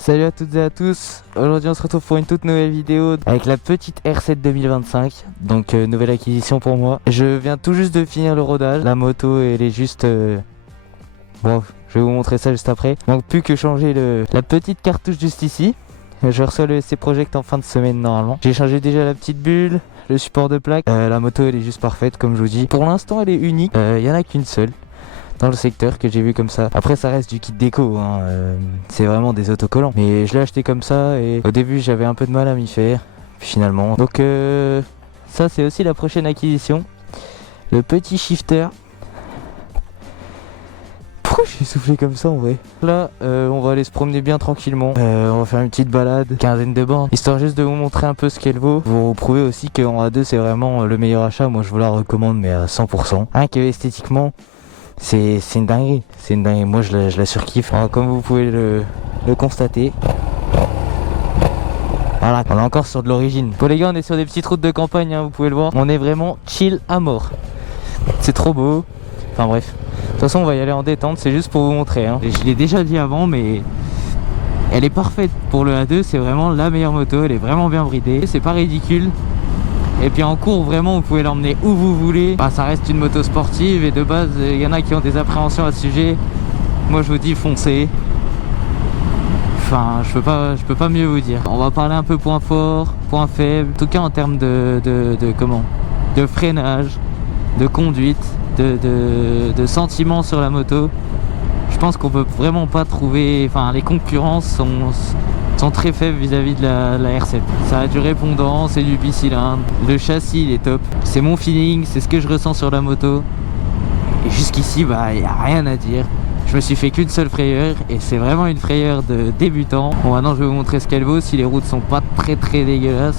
Salut à toutes et à tous, aujourd'hui on se retrouve pour une toute nouvelle vidéo avec la petite R7 2025, donc nouvelle acquisition pour moi. Je viens tout juste de finir le rodage, la moto elle est juste... Bon, je vais vous montrer ça juste après. Donc plus que changer la petite cartouche juste ici. Je reçois le SC Project en fin de semaine normalement. J'ai changé déjà la petite bulle, le support de plaque, la moto elle est juste parfaite comme je vous dis. Pour l'instant elle est unique, il y en a qu'une seule dans le secteur que j'ai vu comme ça. Après ça reste du kit déco, hein. C'est vraiment des autocollants. Mais je l'ai acheté comme ça et au début j'avais un peu de mal à m'y faire. Puis finalement. Donc ça c'est aussi la prochaine acquisition. Le petit shifter. Pourquoi je suis soufflé comme ça en vrai? Là on va aller se promener bien tranquillement. On va faire une petite balade, quinzaine de bornes, histoire juste de vous montrer un peu ce qu'elle vaut. Vous prouvez aussi qu'en A2 c'est vraiment le meilleur achat. Moi je vous la recommande mais à 100%. Hein, que esthétiquement c'est une dinguerie, c'est une dinguerie. Moi je la surkiffe. Alors, comme vous pouvez le constater. Voilà, on est encore sur de l'origine. Pour les gars, on est sur des petites routes de campagne, hein, vous pouvez le voir. On est vraiment chill à mort. C'est trop beau. Enfin bref. De toute façon, on va y aller en détente, c'est juste pour vous montrer. Hein. Je l'ai déjà dit avant, mais elle est parfaite pour le A2. C'est vraiment la meilleure moto. Elle est vraiment bien bridée. C'est pas ridicule. Et puis en cours, vraiment, vous pouvez l'emmener où vous voulez. Bah, ça reste une moto sportive et de base, il y en a qui ont des appréhensions à ce sujet. Moi, je vous dis, foncez. Enfin, je peux pas mieux vous dire. On va parler un peu point fort, point faible. En tout cas, en termes de freinage, de conduite, de sentiments sur la moto. Je pense qu'on peut vraiment pas trouver... Enfin, les concurrences sont très faibles vis-à-vis de la R7. Ça a du répondant, c'est du bicylindre. Le châssis, il est top. C'est mon feeling, c'est ce que je ressens sur la moto. Et jusqu'ici, bah, il n'y a rien à dire. Je me suis fait qu'une seule frayeur et c'est vraiment une frayeur de débutant. Bon, maintenant, je vais vous montrer ce qu'elle vaut si les routes sont pas très dégueulasses.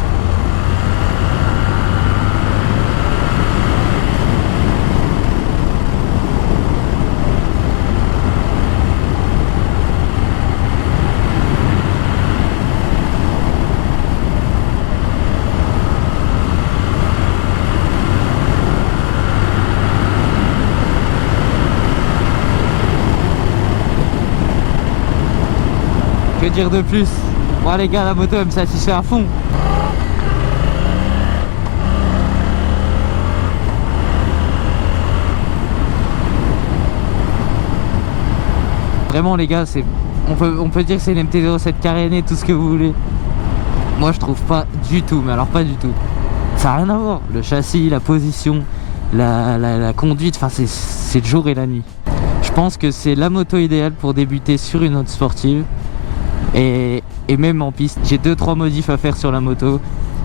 Que dire de plus? Bon les gars, la moto elle me satisfait à fond. Vraiment les gars, on peut dire que c'est une MT-07 carénée, tout ce que vous voulez. Moi je trouve pas du tout, mais alors pas du tout. Ça n'a rien à voir. Le châssis, la position, la conduite, enfin c'est le jour et la nuit. Je pense que c'est la moto idéale pour débuter sur une auto sportive. Et même en piste, j'ai 2-3 modifs à faire sur la moto.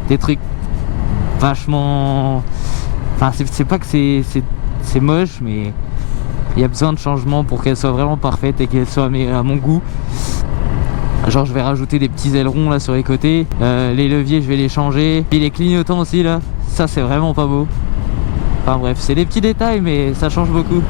Des trucs vachement... Enfin c'est pas que c'est moche, mais il y a besoin de changement pour qu'elle soit vraiment parfaite et qu'elle soit à mon goût. Genre je vais rajouter des petits ailerons là sur les côtés. Les leviers je vais les changer. Puis les clignotants aussi là, ça c'est vraiment pas beau. Enfin bref, c'est des petits détails mais ça change beaucoup.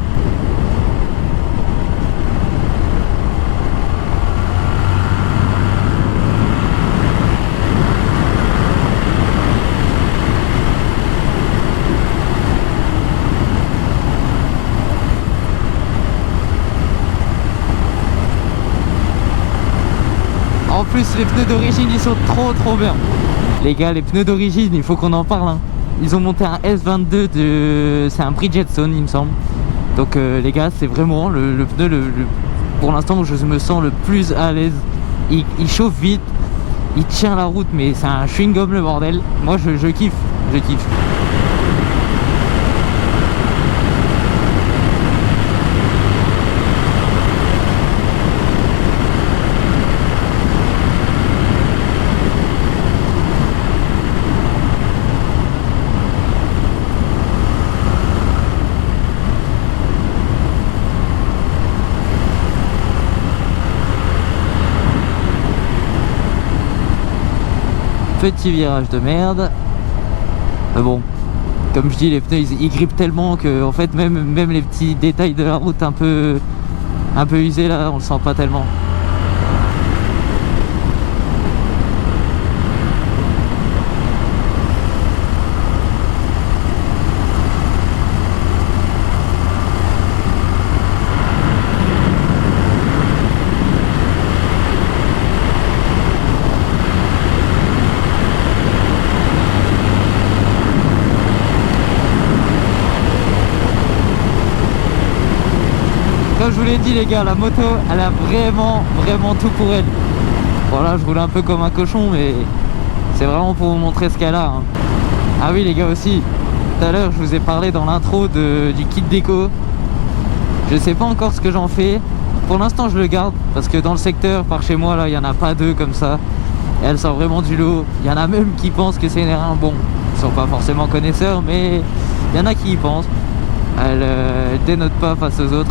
En plus les pneus d'origine ils sont trop bien. Les gars, les pneus d'origine il faut qu'on en parle hein. Ils ont monté un S22 c'est un Bridgestone il me semble. Donc les gars c'est vraiment le pneu pour l'instant où je me sens le plus à l'aise. Il chauffe vite, il tient la route mais c'est un chewing-gum le bordel. Moi je kiffe, je kiffe. Petit virage de merde. Mais bon, comme je dis, les pneus ils grippent tellement que en fait même les petits détails de la route un peu usés là, on le sent pas tellement. l'ai dit les gars, la moto elle a vraiment tout pour elle. Bon là je roule un peu comme un cochon mais c'est vraiment pour vous montrer ce qu'elle a hein. Ah oui les gars aussi, tout à l'heure je vous ai parlé dans l'intro du kit déco. Je sais pas encore ce que j'en fais. Pour l'instant je le garde parce que dans le secteur par chez moi là il y en a pas deux comme ça. Et elle sort vraiment du lot. Il y en a même qui pensent que c'est une R1. Bon, ils sont pas forcément connaisseurs mais il y en a qui y pensent. Elle dénote pas face aux autres.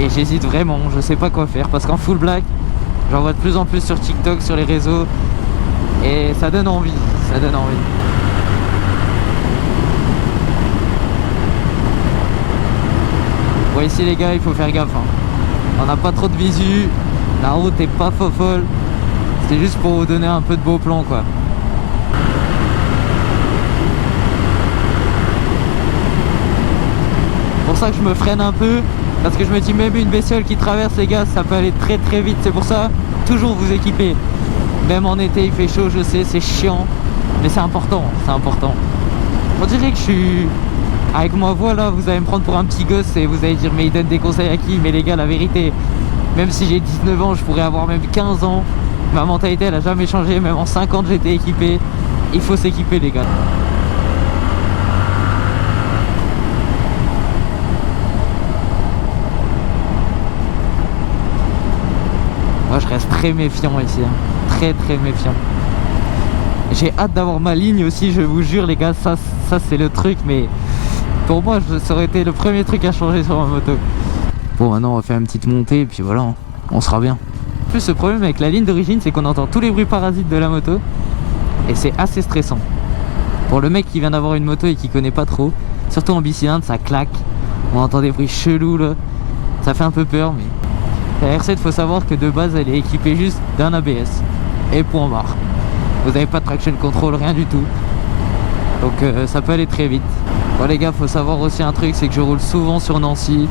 Et j'hésite vraiment, je sais pas quoi faire parce qu'en full black j'en vois de plus en plus sur TikTok, sur les réseaux. Et ça donne envie, ça donne envie. Bon ici les gars il faut faire gaffe hein. On n'a pas trop de visu. La route est pas folle. C'était juste pour vous donner un peu de beau plan quoi. C'est pour ça que je me freine un peu. Parce que je me dis même une bestiole qui traverse les gars ça peut aller très vite. C'est pour ça toujours vous équiper. Même en été il fait chaud je sais c'est chiant. Mais c'est important, c'est important. On dirait que je suis... Avec ma voix là vous allez me prendre pour un petit gosse et vous allez dire mais il donne des conseils à qui? Mais les gars la vérité, même si j'ai 19 ans je pourrais avoir même 15 ans. Ma mentalité elle a jamais changé, même en 50 j'étais équipé. Il faut s'équiper les gars. Moi je reste très méfiant ici hein. Très méfiant. J'ai hâte d'avoir ma ligne aussi, je vous jure les gars, ça c'est le truc. Mais pour moi ça aurait été le premier truc à changer sur ma moto. Bon maintenant on va faire une petite montée et puis voilà hein. On sera bien. En plus le problème avec la ligne d'origine c'est qu'on entend tous les bruits parasites de la moto. Et c'est assez stressant. Pour le mec qui vient d'avoir une moto et qui connaît pas trop, surtout en bicylindre ça claque. On entend des bruits chelous là. Ça fait un peu peur mais... La R7 faut savoir que de base elle est équipée juste d'un ABS. Et point barre. Vous n'avez pas de traction control, rien du tout. Donc ça peut aller très vite. Bon les gars, faut savoir aussi un truc, c'est que je roule souvent sur Nancy.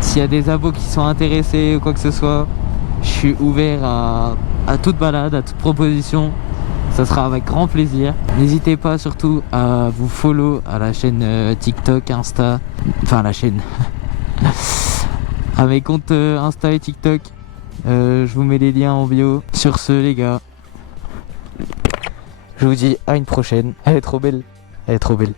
S'il y a des abos qui sont intéressés ou quoi que ce soit, je suis ouvert à toute balade, à toute proposition. Ça sera avec grand plaisir. N'hésitez pas surtout à vous follow à la chaîne TikTok, Insta. Enfin la chaîne. À mes comptes Insta et TikTok. Je vous mets les liens en bio. Sur ce les gars, je vous dis à une prochaine. Elle est trop belle. Elle est trop belle.